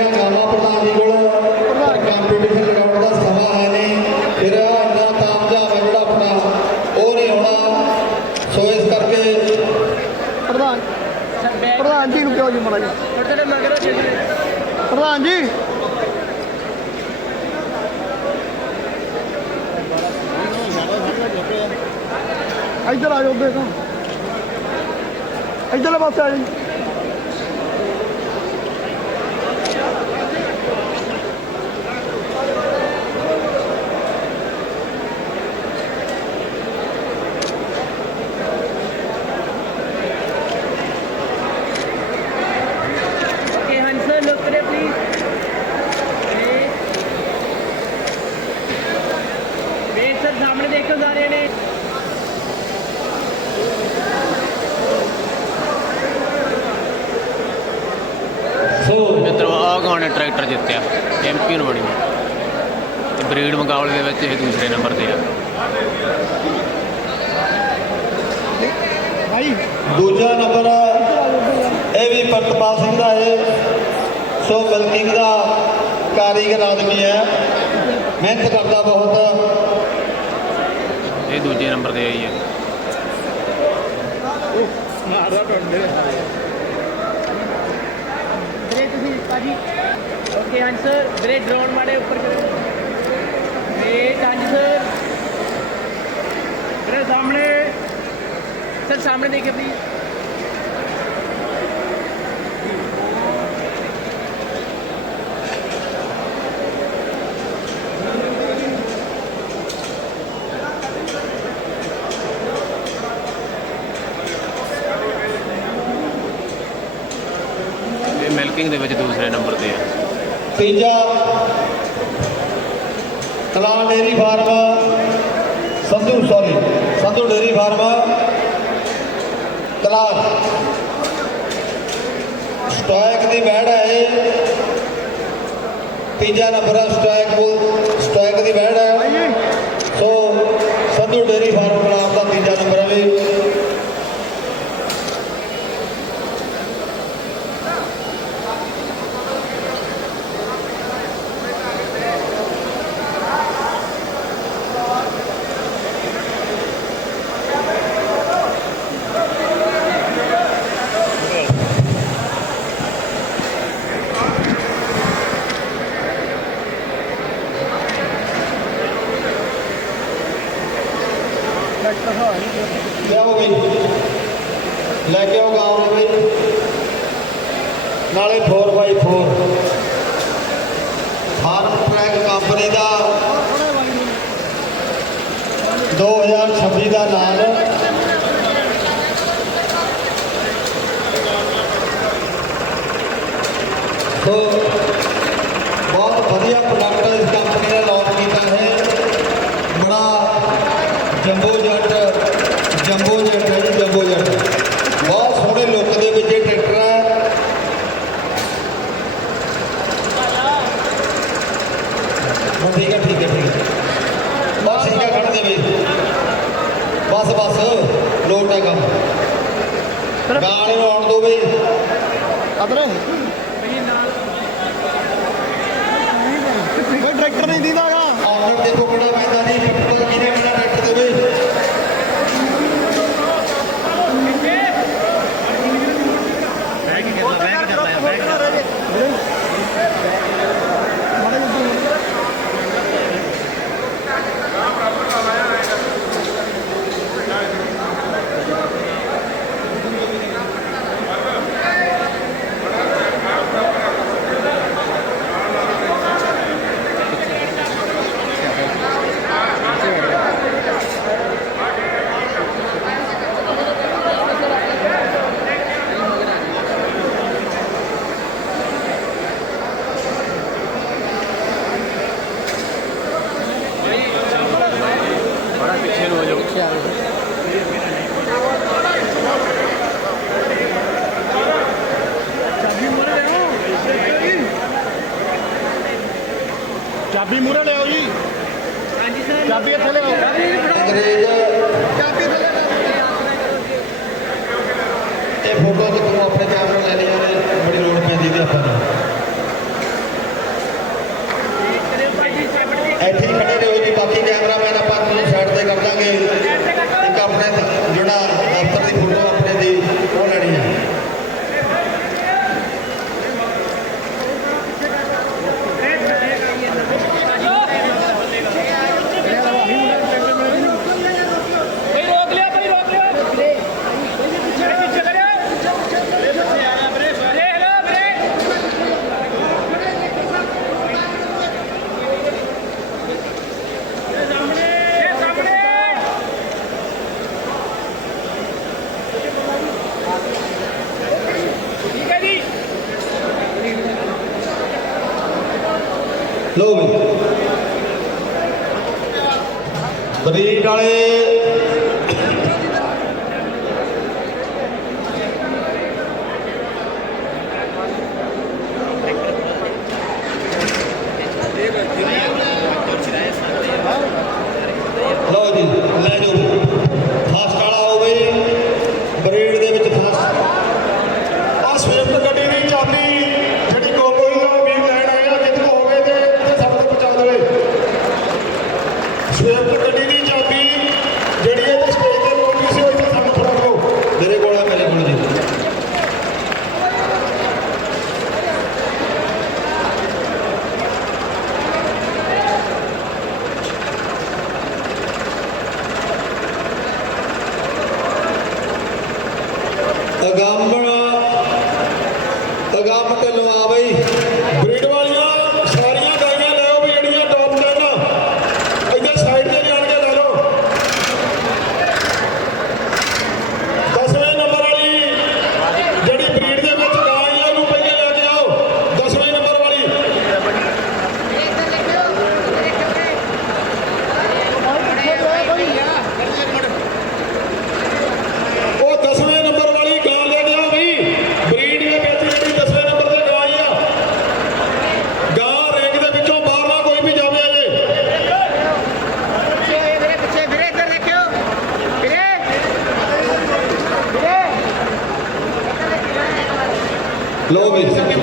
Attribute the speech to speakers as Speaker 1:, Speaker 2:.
Speaker 1: ਪ੍ਰਧਾਨ ਕੋਲ ਪਰ ਕੰਪੀਟੀਸ਼ਨ ਦਾ ਸਮਾਂ ਉਹ ਨਹੀਂ ਹੋਣਾ
Speaker 2: ਪ੍ਰਧਾਨ ਪ੍ਰਧਾਨ ਜੀ ਨੂੰ ਕਿਉਂ ਜੀ ਮੜਾ ਜੀ ਪ੍ਰਧਾਨ ਜੀ। ਇੱਧਰ ਆ ਜਾਓ ਦੇਖੋ ਇੱਧਰਲੇ ਪਾਸੇ ਆ ਜੀ।
Speaker 3: ਸਾਹਮਣੇ ਦੇਖੋ ਸਾਰੇ ਨੇ।
Speaker 1: ਸੋ
Speaker 4: ਮਿੱਤਰੋ ਆਹ ਗਾਣੇ ਟਰੈਕਟਰ ਜਿੱਤਿਆ? ਚੈਂਪੀਅਨ ਬਣੀ ਤੇ ਬਰੀਡ ਮੁਕਾਬਲੇ ਦੇ ਵਿੱਚ ਇਹ ਦੂਸਰੇ ਨੰਬਰ ਤੇ ਆ।
Speaker 2: ਭਾਈ।
Speaker 1: ਦੂਜਾ ਨੰਬਰ ਇਹ ਵੀ ਪ੍ਰਤਪਾਲ ਸਿੰਘ ਦਾ ਹੈ। ਸੋ ਮਿਲਕਿੰਗ ਦਾ ਕਾਰੀਗਰ ਆਦਮੀ ਹੈ। ਮਿਹਨਤ ਕਰਦਾ ਬਹੁਤ।
Speaker 4: ਇਹ ਦੂਜੇ ਨੰਬਰ ਤੇ ਆਈ ਹੈ।
Speaker 3: ਵੀਰੇ ਤੁਸੀਂ ਭਾਜੀ ਓਕੇ Hansa, ਵੀਰੇ ਡਰੋਨ ਮਾੜੇ ਉੱਪਰ ਕਰੋ ਵੇਟ Hansa. ਵੀਰੇ ਸਾਹਮਣੇ। ਸਰ ਸਾਹਮਣੇ ਦੇਖੇ ਪਲੀਜ਼
Speaker 4: ਇਹ ਦੇ ਵਿੱਚ ਦੂਸਰੇ ਨੰਬਰ ਤੇ ਆ।
Speaker 1: ਤੀਜਾ ਕਲਾ dairy farm, Sandhu sorry Sandhu dairy farm ਕਲਾ ਸਟਾਇਕ ਦੀ ਬੈੜ ਹੈ ਤੀਜਾ ਨੰਬਰ ਹੈ ਸਟਾਇਕ ਕੋਲ ਸਟਾਇਕ ਦੀ ਬੈੜ ਹੈ ਸੋ ਸੰਧੂ ਡੇਰੀ ਫਾਰਮ ਕਲਾ ਦਾ ਤੀਜਾ ਨੰਬਰ ਹੈ ਵੀ ਲਿਆਓ ਬਈ। ਲੈ ਕੇ ਆਓ ਗਾਉਂ ਨੂੰ ਬਈ। ਨਾਲੇ 4x4 ਫਾਰਮ ਟਰੈਕ ਕੰਪਨੀ ਦਾ। 2026 ਦਾ ਨਾਲ ਸੋ ਬਹੁਤ ਵਧੀਆ ਪ੍ਰੋਡਕਟ ਇਸ ਕੰਪਨੀ ਨੇ ਲਾਂਚ ਕੀਤਾ ਹੈ ਬੜਾ ਜੰਬੋ ਜੱਟ ਜੰਬੋ ਜੱਟ ਹੈ ਜੀ ਜੰਬੋ ਜੱਟ ਬਹੁਤ ਸੋਹਣੇ ਲੁੱਕ ਦੇ ਵਿੱਚ ਇਹ ਟਰੈਕਟਰ ਹੈ ਹਾਂ ਠੀਕ ਹੈ ਠੀਕ ਹੈ ਠੀਕ ਹੈ ਬਸ ਠੀਕ ਹੈ ਖੜ ਦੇ ਬਈ ਬਸ ਲੋਟ ਹੈ ਕੰਮ। ਗਾਣੇ ਨੂੰ ਆਉਣ ਦੋ ਬਈ।
Speaker 2: ਅਦਰੇ ਕੋਈ ਟਰੈਕਟਰ ਨਹੀਂ ਦੀਦਾਗਾ।
Speaker 1: ਆਨਰ ਦੇਖੋ ਕਿਹੜਾ ਪੈਂਦਾ।
Speaker 4: ਪਿੱਛੇ ਆ ਗਏ
Speaker 2: ਚਾਬੀ ਮੂਰੇ ਲਿਆਓ ਜੀ।
Speaker 3: ਹਾਂਜੀ ਸਰ।
Speaker 2: ਚਾਬੀ ਇੱਥੇ ਲਿਆਓ।
Speaker 1: ਅੰਗਰੇਜ਼
Speaker 2: ਚਾਬੀ ਇੱਥੇ ਲਿਆਓ
Speaker 1: ਇਹ ਫੋਟੋ ਕਿ ਤੂੰ ਆਪਣੇ ਕੈਮਰਾ ਲੈ ਲਿਆ ਬੜੀ ਲੋੜ ਪੈਂਦੀ ਤੇ ਆਪਾਂ ਨੂੰ। ਇੱਥੇ ਖੜੇ ਰਹੋ ਜੀ ਬਾਕੀ ਕੈਮਰਾਮੈਨ ਲੋ ਵੀ ਬਰੀਡ ਵਾਲੇ लगाम ലോകേഷ്